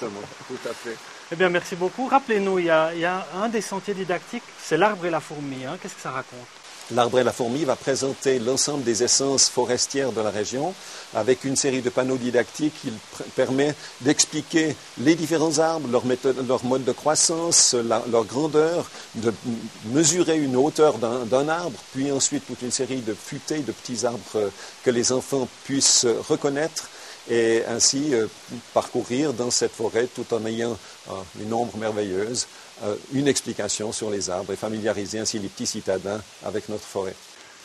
Exactement, tout à fait. Eh bien, merci beaucoup. Rappelez-nous, il y a un des sentiers didactiques, c'est l'arbre et la fourmi. Hein. Qu'est-ce que ça raconte? L'arbre et la fourmi va présenter l'ensemble des essences forestières de la région avec une série de panneaux didactiques qui permet d'expliquer les différents arbres, leur mode de croissance, leur grandeur, de mesurer une hauteur d'un arbre, puis ensuite toute une série de futaies, de petits arbres que les enfants puissent reconnaître et ainsi parcourir dans cette forêt tout en ayant une ombre merveilleuse, une explication sur les arbres et familiariser ainsi les petits citadins avec notre forêt.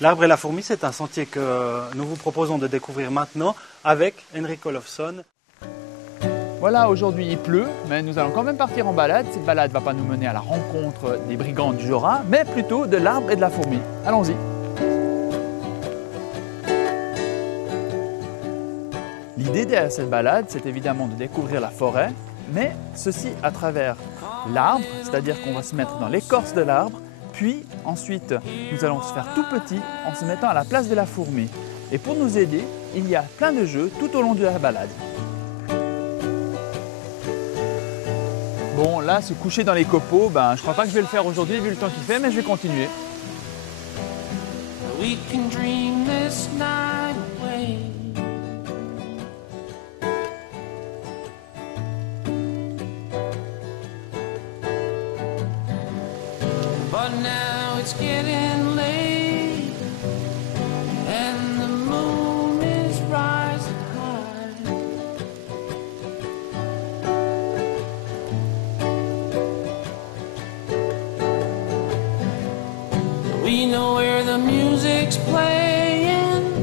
L'arbre et la fourmi, c'est un sentier que nous vous proposons de découvrir maintenant avec Henrik Olofsson. Voilà, aujourd'hui il pleut, mais nous allons quand même partir en balade. Cette balade ne va pas nous mener à la rencontre des brigands du Jura, mais plutôt de l'arbre et de la fourmi. Allons-y. L'idée derrière cette balade, c'est évidemment de découvrir la forêt, mais ceci à travers l'arbre, c'est-à-dire qu'on va se mettre dans l'écorce de l'arbre, puis ensuite nous allons se faire tout petit en se mettant à la place de la fourmi. Et pour nous aider, il y a plein de jeux tout au long de la balade. Bon, là, se coucher dans les copeaux, je ne crois pas que je vais le faire aujourd'hui vu le temps qu'il fait, mais je vais continuer. We can dream this night away. But now it's getting late and the moon is rising high. We know where the music's playing.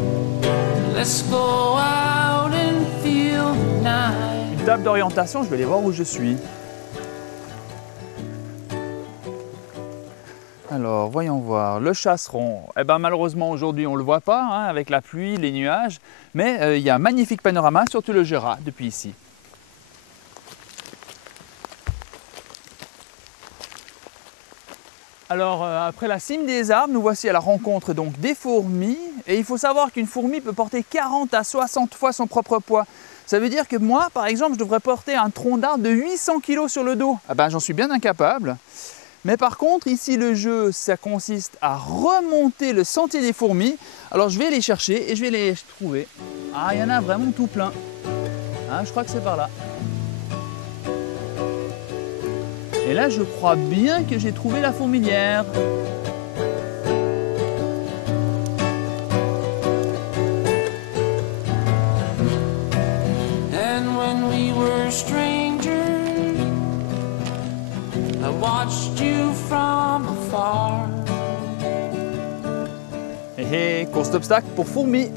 Let's go out and feel the night. Une table d'orientation, je vais aller voir où je suis. Alors, voyons voir, le chasseron. Malheureusement, aujourd'hui, on ne le voit pas, avec la pluie, les nuages, mais il y a un magnifique panorama sur tout le Jura, depuis ici. Alors, après la cime des arbres, nous voici à la rencontre donc des fourmis. Et il faut savoir qu'une fourmi peut porter 40 à 60 fois son propre poids. Ça veut dire que moi, par exemple, je devrais porter un tronc d'arbre de 800 kg sur le dos. J'en suis bien incapable. Mais par contre, ici, le jeu, ça consiste à remonter le sentier des fourmis. Alors, je vais les chercher et je vais les trouver. Ah, il y en a vraiment tout plein. Je crois que c'est par là. Et là, je crois bien que j'ai trouvé la fourmilière. And when we were strangers, I watched you from afar. Hé, course d'obstacles pour fourmis.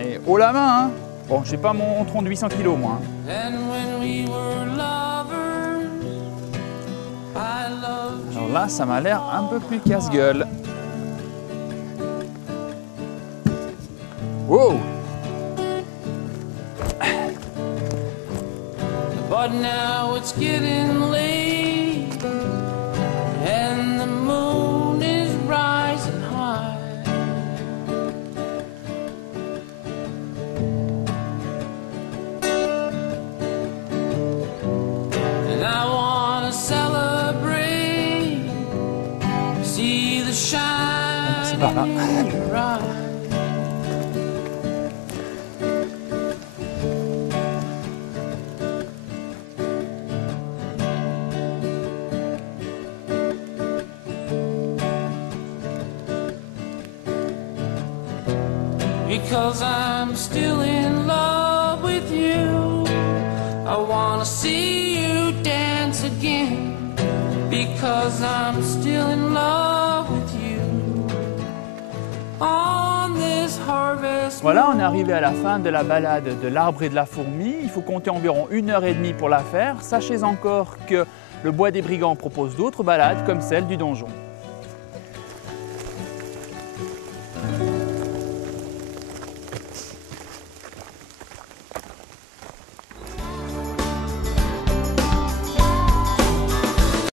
Et haut la main, Bon, j'ai pas mon tronc de 800 kg, moi. Alors là, ça m'a l'air un peu plus casse-gueule. Wow! But now it's getting late and the moon is rising high. And I want to celebrate, see the shine in your eyes. Because I'm still in love with you, I wanna see you dance again. Because I'm still in love with you on this harvest. Voilà, on est arrivé à la fin de la balade de l'arbre et de la fourmi. Il faut compter environ 1h30 pour la faire. Sachez encore que le Bois des Brigands propose d'autres balades comme celle du donjon.